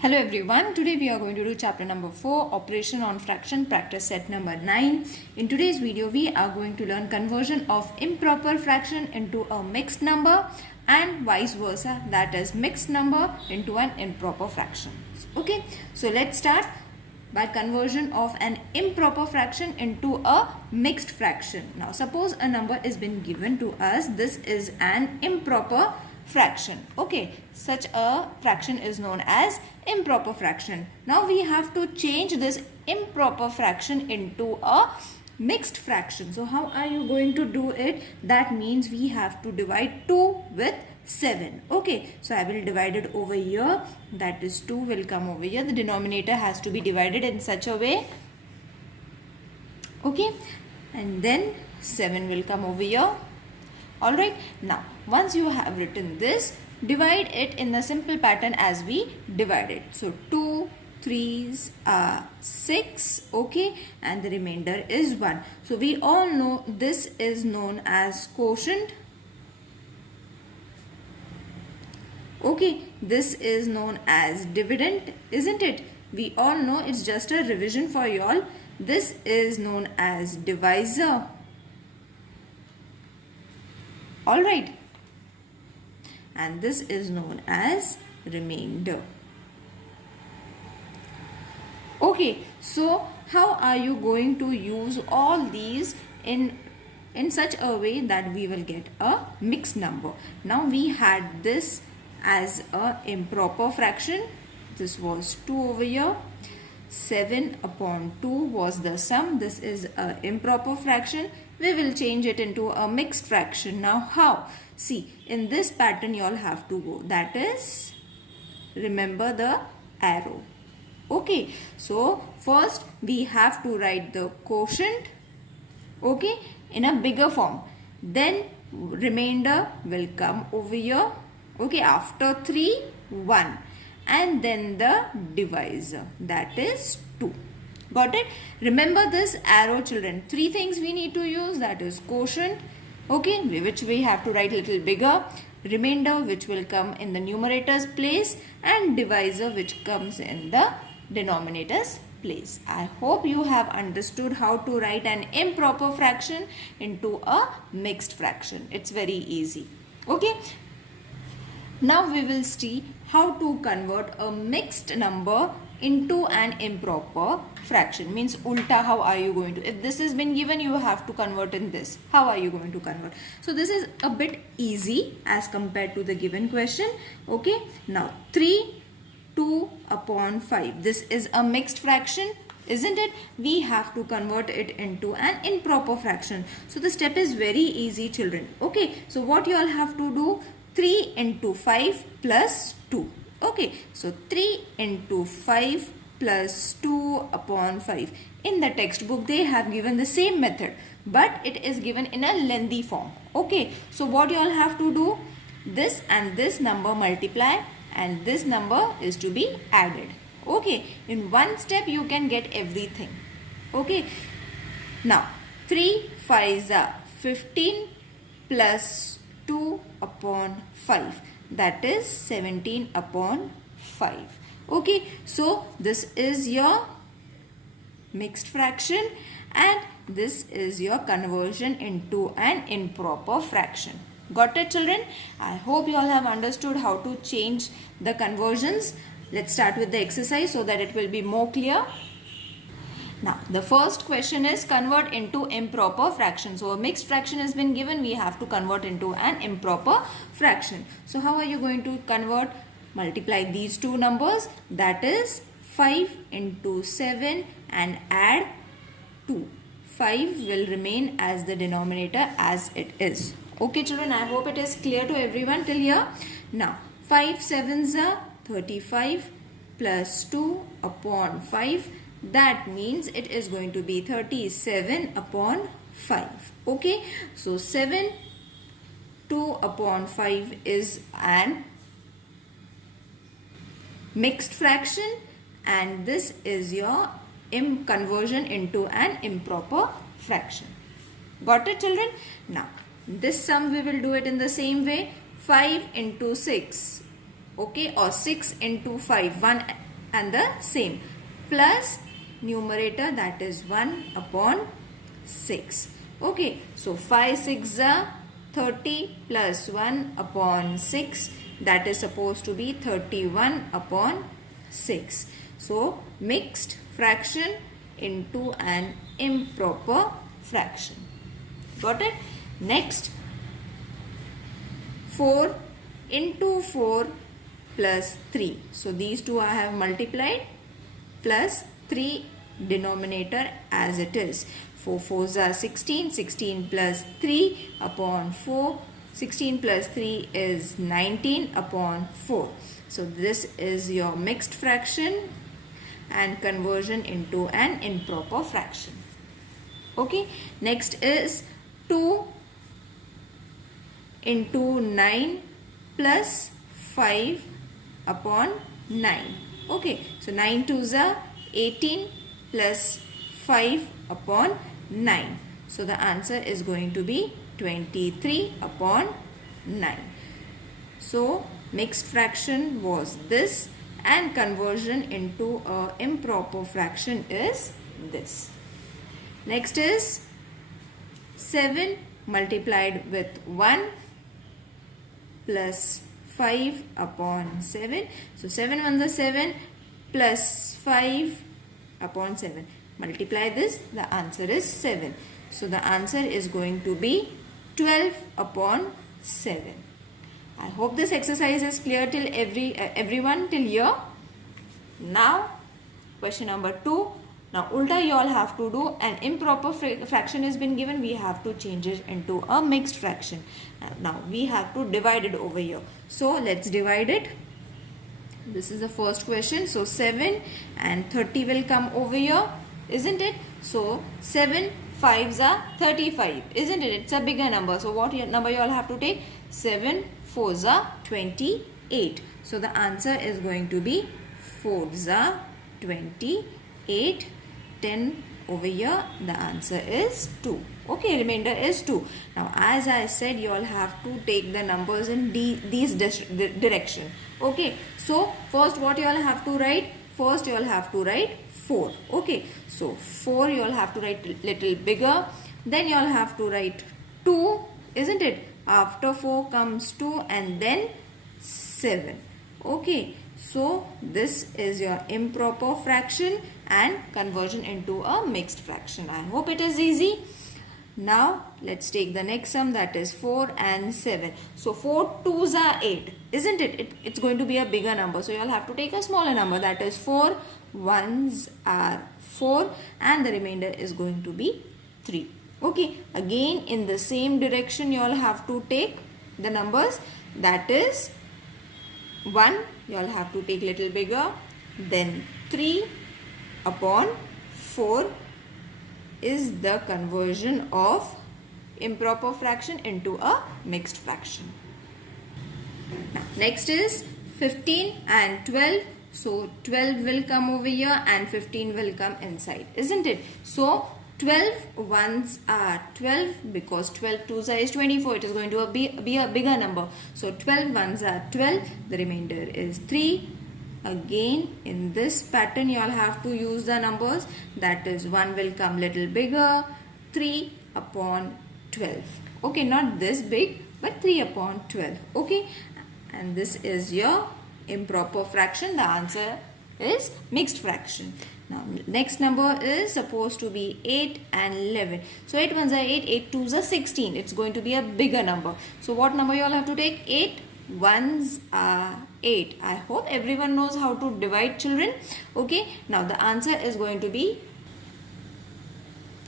Hello everyone, today we are going to do chapter number 4, operation on fraction, practice set number 9. In today's video we are going to learn conversion of improper fraction into a mixed number and vice versa, that is mixed number into an improper fraction. Okay, so let's start by conversion of an improper fraction into a mixed fraction. Now suppose a number is been given to us, this is an improper fraction. Okay, such a fraction is known as improper fraction. Now we have to change this improper fraction into a mixed fraction. So how are you going to do it? That means we have to divide 2 with 7. Okay, so I will divide it over here, that is 2 will come over here. The denominator has to be divided in such a way. Okay, and then 7 will come over here. Alright, now once you have written this, divide it in the simple pattern as we divided. So 2 3s are 6, okay, and the remainder is 1. So we all know this is known as quotient. Okay, this is known as dividend, isn't it? We all know, it's just a revision for you all. This is known as divisor. Alright, and this is known as remainder. Okay, so how are you going to use all these in such a way that we will get a mixed number? Now we had this as a improper fraction. This was 2 over here. 7 upon 2 was the sum. This is an improper fraction. We will change it into a mixed fraction. Now how? See, in this pattern you all have to go. That is, remember the arrow. Okay, so first we have to write the quotient, okay, in a bigger form. Then remainder will come over here. Okay, after 3, 1. And then the divisor, that is 2. Got it? Remember this arrow, children. 3 things we need to use, that is quotient, okay, which we have to write a little bigger, remainder which will come in the numerator's place, and divisor which comes in the denominator's place. I hope you have understood how to write an improper fraction into a mixed fraction. It's very easy. Okay. Now we will see how to convert a mixed number into an improper fraction. Means ulta, how are you going to? If this has been given, you have to convert in this. How are you going to convert? So this is a bit easy as compared to the given question. Okay. Now 3, 2 upon 5. This is a mixed fraction, isn't it? We have to convert it into an improper fraction. So the step is very easy, children. Okay. So what you all have to do? 3 into 5 plus 2. Okay, so 3 into 5 plus 2 upon 5. In the textbook, they have given the same method, but it is given in a lengthy form. Okay, so what you all have to do? This and this number multiply, and this number is to be added. Okay, in one step you can get everything. Okay, now 3 5s are 15 plus 2 upon 5, that is 17 upon 5. Okay, so this is your mixed fraction and this is your conversion into an improper fraction. Got it, children? I hope you all have understood how to change the conversions. Let's start with the exercise so that it will be more clear. Now, the first question is convert into improper fraction. So, a mixed fraction has been given. We have to convert into an improper fraction. So, how are you going to convert? Multiply these two numbers. That is 5 into 7 and add 2. 5 will remain as the denominator as it is. Okay, children, I hope it is clear to everyone till here. Now, 5 7s are 35 plus 2 upon 5. That means it is going to be 37 upon 5. Okay. So 7, 2 upon 5 is an mixed fraction and this is your conversion into an improper fraction. Got it, children? Now, this sum we will do it in the same way. 5 into 6. Okay, or 6 into 5. and the same, plus numerator, that is 1 upon 6. Okay, so 5 6 are 30 plus 1 upon 6, that is supposed to be 31 upon 6. So mixed fraction into an improper fraction. Got it? Next, 4 into 4 plus 3. So these two I have multiplied, plus 3 denominator as it is. 4 4s are 16, 16 plus 3 upon 4, 16 plus 3 is 19 upon 4. So this is your mixed fraction and conversion into an improper fraction. Okay, next is 2 into 9 plus 5 upon 9. Okay, so 9 2s are 18 plus 5 upon 9. So the answer is going to be 23 upon 9. So mixed fraction was this and conversion into a improper fraction is this. Next is 7 multiplied with 1 plus 5 upon 7. So 7 ones are 7 plus 5 upon 7. Multiply this, the answer is 7. So the answer is going to be 12 upon 7. I hope this exercise is clear till everyone till here. Now question number 2. Now ulta you all have to do, an improper fraction has been given, we have to change it into a mixed fraction. Now we have to divide it over here. So let's divide it. This is the first question. So 7 and 30 will come over here, isn't it? So 7 5s are 35, isn't it? It's a bigger number. So what number you all have to take? 7 4s are 28. So the answer is going to be 4s are 28. 10 over here, the answer is 2. Okay, remainder is 2. Now as I said, you all have to take the numbers in these direction. Okay, so first what you all have to write? First you all have to write 4. Okay, so 4 you all have to write little bigger. Then you all have to write 2, isn't it? After 4 comes 2 and then 7. Okay, so this is your improper fraction and conversion into a mixed fraction. I hope it is easy. Now let's take the next sum, that is 4 and 7. So 4 2s are 8, isn't it? It's going to be a bigger number. So you all have to take a smaller number, that is 4 1s are 4 and the remainder is going to be 3. Okay, again in the same direction you all have to take the numbers, that is 1 you all have to take little bigger, then 3 upon 4 is the conversion of improper fraction into a mixed fraction. Now, next is 15 and 12. So 12 will come over here and 15 will come inside, isn't it? So 12 ones are 12 because 12 twos is 24. It is going to be a bigger number. So 12 ones are 12. The remainder is 3. Again in this pattern you all have to use the numbers, that is 1 will come little bigger, 3 upon 12. Okay, not this big but 3 upon 12. Okay, and this is your improper fraction. The answer is mixed fraction. Now next number is supposed to be 8 and 11. So 8 ones are 8, 8 twos are 16. It's going to be a bigger number. So what number you all have to take? 8 ones are 8. I hope everyone knows how to divide, children. Okay, now the answer is going to be,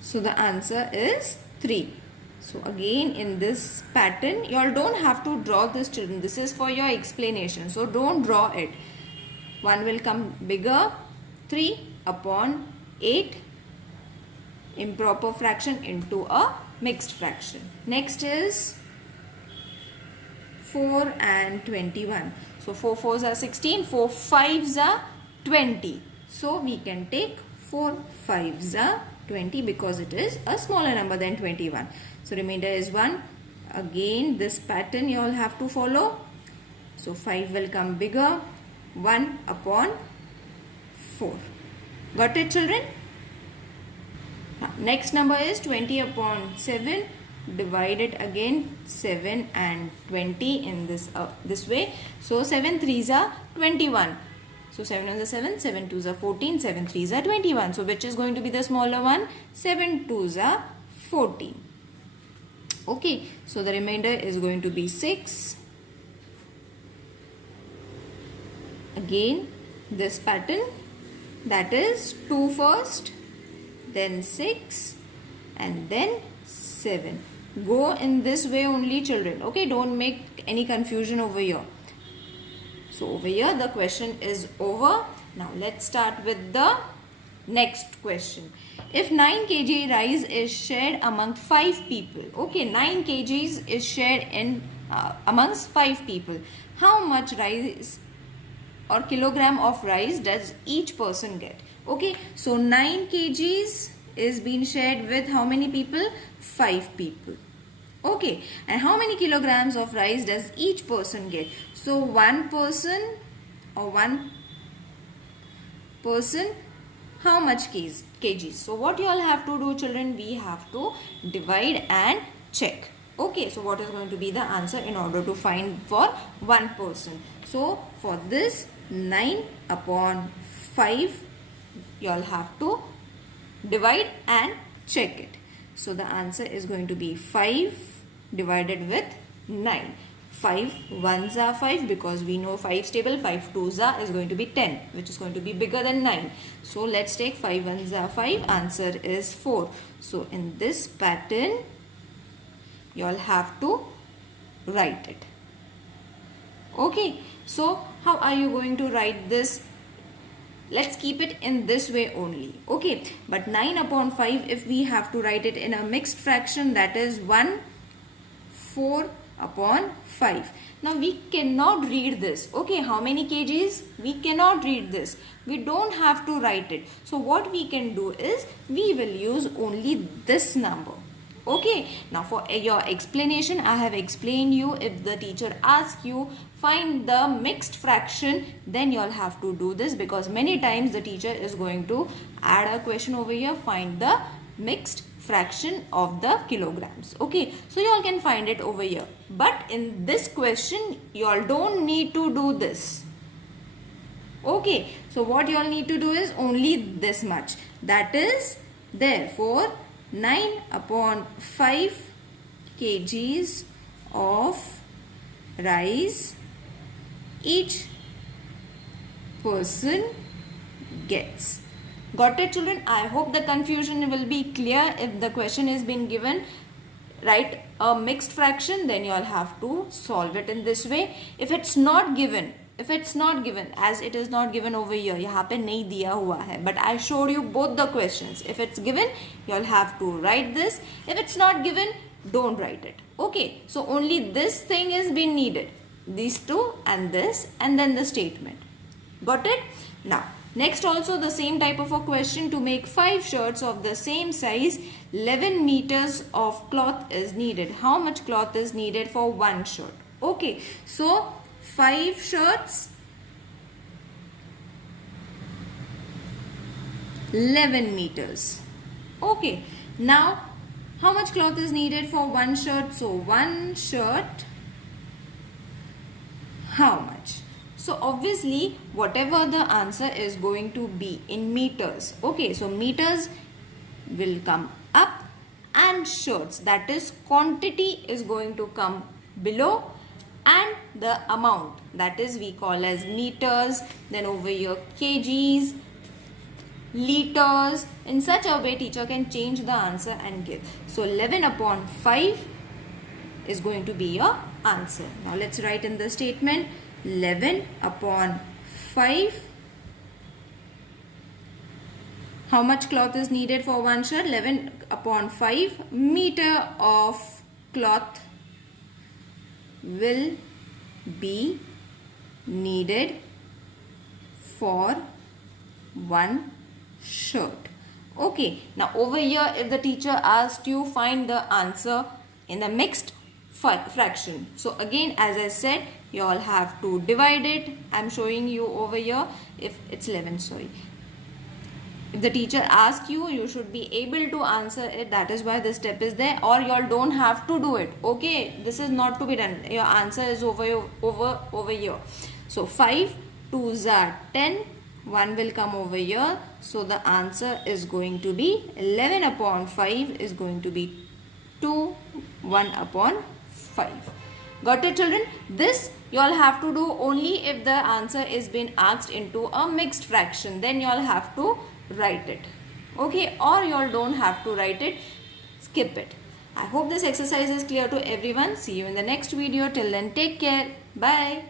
so the answer is 3. So again in this pattern you all don't have to draw this, children. This is for your explanation. So don't draw it. 1 will come bigger, 3 upon 8, improper fraction into a mixed fraction. Next is 4 and 21. So 4 4s are 16, 4 5s are 20. So we can take 4 5s are 20 because it is a smaller number than 21. So remainder is 1. Again this pattern you all have to follow. So 5 will come bigger, 1 upon 4. Got it, children? Now, next number is 20 upon 7. Divide it again 7 and 20 in this way. So 7 3s are 21. So 7 1s are 7, 7 2s are 14, 7 3s are 21. So which is going to be the smaller one? 7 2s are 14. Okay, so the remainder is going to be 6. Again this pattern, that is 2 first, then 6 and then 7. Go in this way only, children. Okay, don't make any confusion over here. So over here the question is over. Now let's start with the next question. If 9 kg rice is shared among 5 people, okay, 9 kgs is shared in amongst 5 people, how much rice or kilogram of rice does each person get? Okay, so 9 kgs is being shared with how many people? 5 people. Okay, and how many kilograms of rice does each person get? So one person, how much kgs? So what you all have to do, children? We have to divide and check. Okay, so what is going to be the answer in order to find for one person? So for this 9 upon 5, you all have to divide and check it. So the answer is going to be 5 divided with 9. 5 1s are 5 because we know 5's table. 5 2s are is going to be 10, which is going to be bigger than 9. So let's take 5 1s are 5. Answer is 4. So in this pattern, you all have to write it. Okay, so how are you going to write this? Let's keep it in this way only. Okay, but 9 upon 5, if we have to write it in a mixed fraction, that is 1/4 upon 5. Now we cannot read this. Okay, how many kgs? We cannot read this. We don't have to write it. So what we can do is we will use only this number. Okay, now for your explanation, I have explained you. If the teacher asks you find the mixed fraction, then you all have to do this, because many times the teacher is going to add a question over here, find the mixed fraction of the kilograms. Okay, so you all can find it over here, but in this question you all don't need to do this. Okay, so what you all need to do is only this much, that is therefore 9 upon 5 kgs of rice each person gets. Got it, children? I hope the confusion will be clear. If the question is being given, write a mixed fraction, then you all have to solve it in this way. If it's not given, as it is not given over here, यहाँ पे नहीं दिया हुआ है, but I showed you both the questions. If it's given, you all have to write this. If it's not given, don't write it. Okay, so only this thing is being needed, these two and this, and then the statement. Got it? Now next also the same type of a question. To make 5 shirts of the same size, 11 meters of cloth is needed. How much cloth is needed for one shirt? Okay, so 5 shirts, 11 meters. Okay, now how much cloth is needed for one shirt? So one shirt, how much? So obviously whatever the answer is going to be in meters. Okay, so meters will come up and shirts, that is quantity, is going to come below, and the amount, that is we call as meters, then over here kgs, liters. In such a way teacher can change the answer and give. So 11 upon 5 is going to be your answer. Now let's write in the statement 11 upon 5. How much cloth is needed for one shirt? 11 upon 5 meter of cloth will be needed for one shirt. Okay, now over here if the teacher asked you find the answer in the mixed fraction, so again as I said, you all have to divide it. I am showing you over here. If it's 11, sorry, If the teacher asks you, you should be able to answer it. That is why this step is there, or you all don't have to do it. Okay, this is not to be done. Your answer is over here. So 5 2s are 10. 1 will come over here. So the answer is going to be 11 upon 5 is going to be 2, 1 upon 5. Got it, children? This you all have to do only if the answer is being asked into a mixed fraction. Then you all have to write it. Okay, or you all don't have to write it. Skip it. I hope this exercise is clear to everyone. See you in the next video. Till then, take care. Bye.